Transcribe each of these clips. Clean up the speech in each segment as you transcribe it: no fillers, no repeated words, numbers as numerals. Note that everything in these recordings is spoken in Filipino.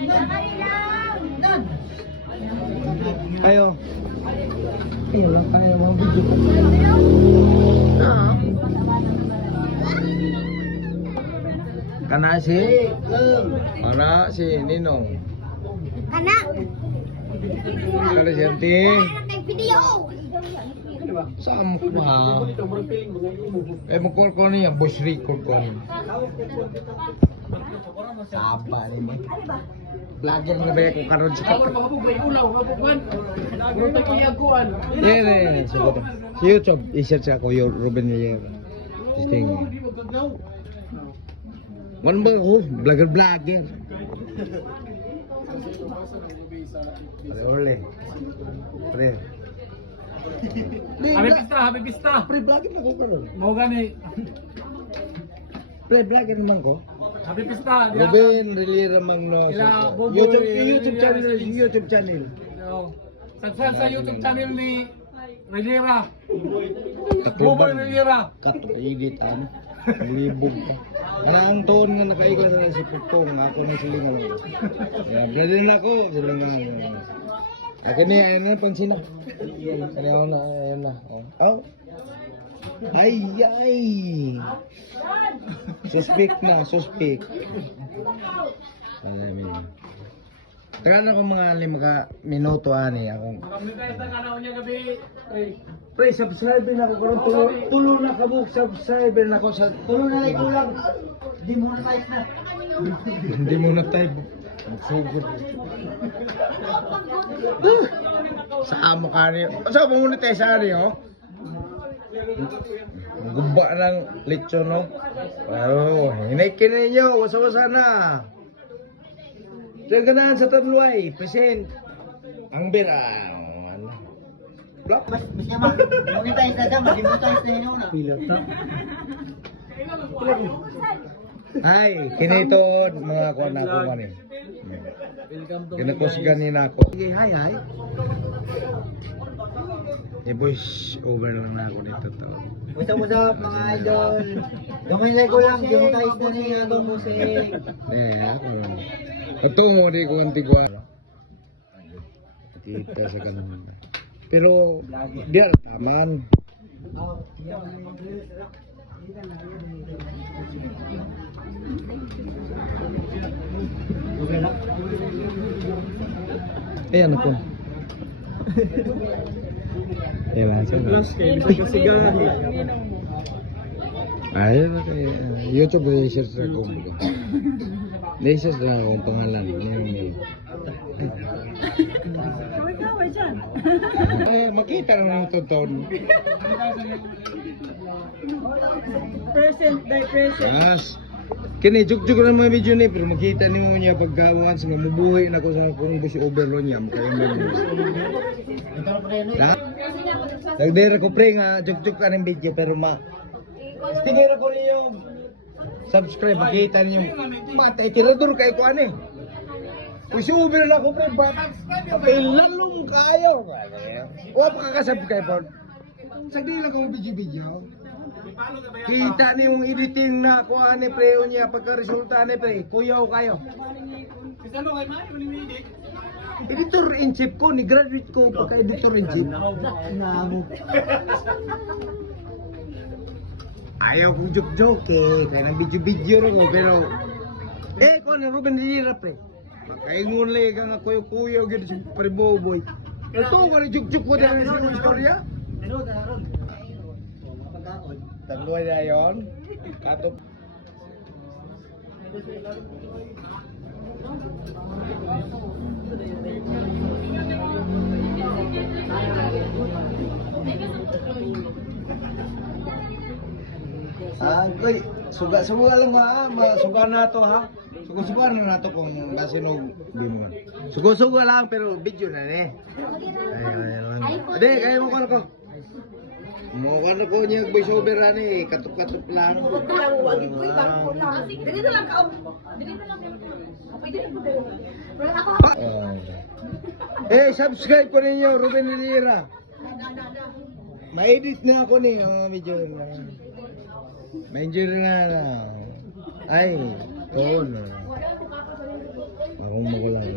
Ayo. Ayo mau video. Kana si Ninong. Kana. Kana si Auntie. Nag video. Saan mo ba? Mukul ko niya, voice record ko niya. Saba niya. Vlogger nga ba ko karon sa yeah, sa YouTube, i-search ako yung Ruben Villar. Testing. Ano ba ako? Vlogger. Ole. Pre. Happy pista. Pre, vlogger na ko karon. Mau gani. Pre, vlogger naman ko. Happy pista. Ruben Villar Magno. Ila, Buboy, YouTube channel. Subscribe sa YouTube channel ni Rivera. Buboy Rivera. Katulidit ano. Libog pa. Ang toon nga nakaigla sa si Putong, ako na silingan. Yeah, brother na ako, silingan. Akin ni ayun na pansina. Ano na, ayun na. Oh. Ay. Suspect. Alam. Tagal na ko mga 5 minuto ani ako. Kami guys na kanaon niya gabi. Pre, subscriber na ako karon tulo na kabuk subscriber na ako sa tulo na like lang. Demonetize na. Demonetize. Magsugod. Sa amo kani. Sa monetize ani oh. Gumba ng lechon no. Oh, hinaikin ninyo, wasa-wasa na. Diyan ganahan sa Tanluay, present. Ang bira. Block. Mas nyaman. Monetize na dyan, mag-monetize na yun. Pilota. Ay, kinitod mga ko na ako man eh. Kinakusgan nina ako. Sige, hi. I-voice over lang na ako dito to. What's up mga idol? Gamay ko lang, monetize na niya itong musik. Ako. Ito mo, di ko antigwa. Kita sa kanan. Pero, di taman. Ayan ako. Ayan siya. Ayun ako. YouTube ay share sa ko. Share na akong pangalan. Ay, makita na ng tuton. Present by present. Yes. Kini juk na mga video ni pero makita nimo niya pagkawan sa mabuhay na ko sa kung busi overload niya kay mo. Dagdera ko pre nga juk ka ng video pero tingnan ko niyo subscribe makita niyo matay tirador kay ko ani. Busi over na ko pre ba. Lalong kayo. Wa pa kakasab kay pod. Sagdi lang ko video. Kita ni yung editing na kuha ni preo niya pagka-resulta ni pre, kuyaw kayo. Editor in chief ko, ni graduate ko pagka-editor in chief. Ayaw kong joke-joke eh, kaya nang video rin ko, pero ko na Ruben Villar pre. Pagkaingon lang ka nga kuyaw-kuyaw gito si Pariboboy. Ito ka na joke-joke ko dahil sa istorya. Tanduay na yun. Katop. Agoy, suga lang ha. Masuga na to ha. Suga na to kung kasinog binuan. Suga lang pero video na eh. Hindi, kaya mo ko. Mo ano ko niya voice over ani katup-katup lang. Dito lang ka. Dito lang. Pwede rin po. Subscribe ko ninyo Ruben Villar. Ma-edit na ako ni video na. Ma-enjoy na. Ay, toon. Ako magala.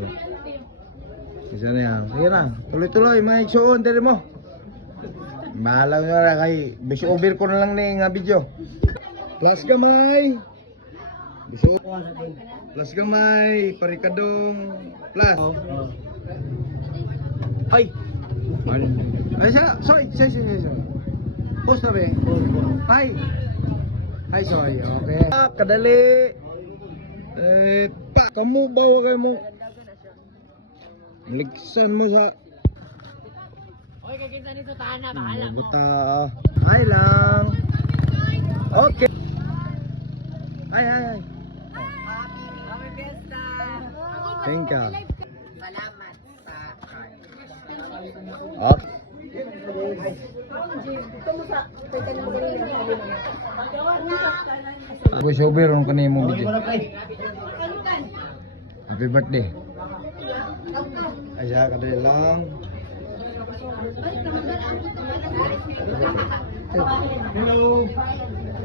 Isa na yan. Sige na. Tuloy-tuloy mga igsuon. Dali mo. Bahala nyo na kay. Biso over ko na lang ni nga video. Plus gamay. Biso. Plus gamay. Parikadong. Plus. Ay. Ay siya. Sorry. Post na ba? Hi. Hi, sorry. Okay. Kadali. Kamu bawa kayo mo. Maligsan mo sa... Oy, kagkinsa nito tahan na, bahala mo. Bata. Hi lang. Okay. Hi. Happy fiesta. Thank you. Salamat sa Okay. Boy, sober ron kanina mo video. Happy birthday. Aja kadali lang. Hello.